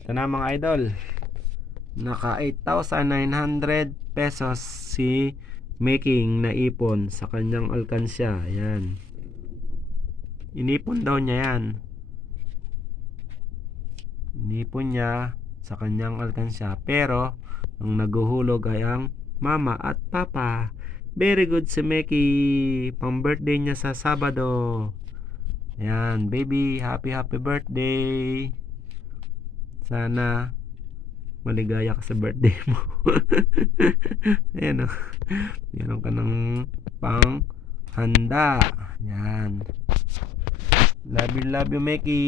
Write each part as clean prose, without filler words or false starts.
Ito na mga idol. Naka 8,900 pesos si Making na ipon sa kanyang alkansya. Ayan. Inipon daw niya yan. Inipon niya sa kanyang alkansya. Pero, ang naguhulog ay ang mama at papa. Very good si Meki. Pang birthday niya sa Sabado. Ayan, baby. Happy birthday. Sana maligaya ka sa birthday mo. Ayan o. Meron ka ng pang handa. Ayan. Love you, Meki.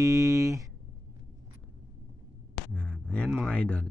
Ayan mga idol.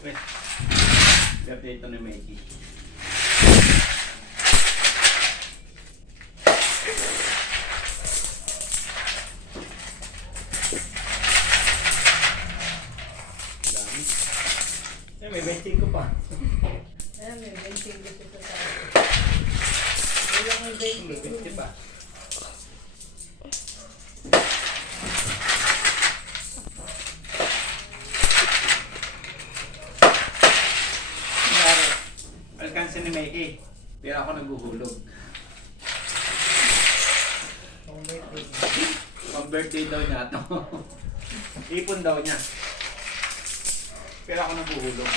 Wait. Birthday ito ni Mikey. Dami. May benching ko pa. Ayan, may benching dito sa side. Wala may benching pa. Alkansi ni Mikey. Pero ako naghuhulog. Pang birthday daw niya ito. Ipon daw niya. Pero ako naghuhulog.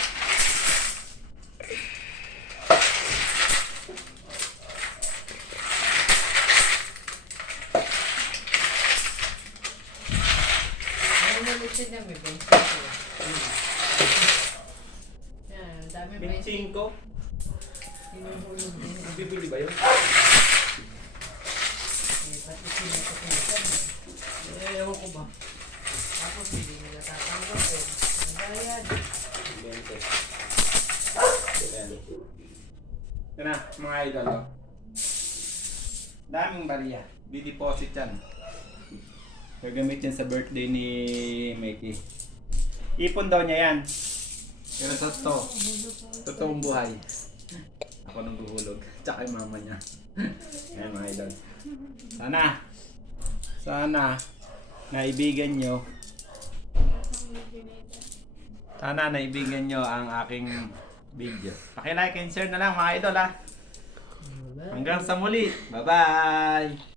Lusin na may benching ko. Yan, dami benching. 25? Hinuhulog din. Bibili ba yun? Pati sinapatulitan eh. Ewan ko ba? Tapos hindi nila tatanggap eh. Ang bayan. 20. Ito na, mga idol. Oh. Daming bariya. Di-deposit yan. Gagamit yan sa birthday ni Mikey. Ipon daw niya yan. Pero totoong buhay. Ako nang guhulog. Tsaka yung mama niya. Ayan mga idol. Sana naibigan nyo. Sana naibigan nyo ang aking video. Paki-like and share na lang mga idol ha. Hanggang sa muli. Bye-bye!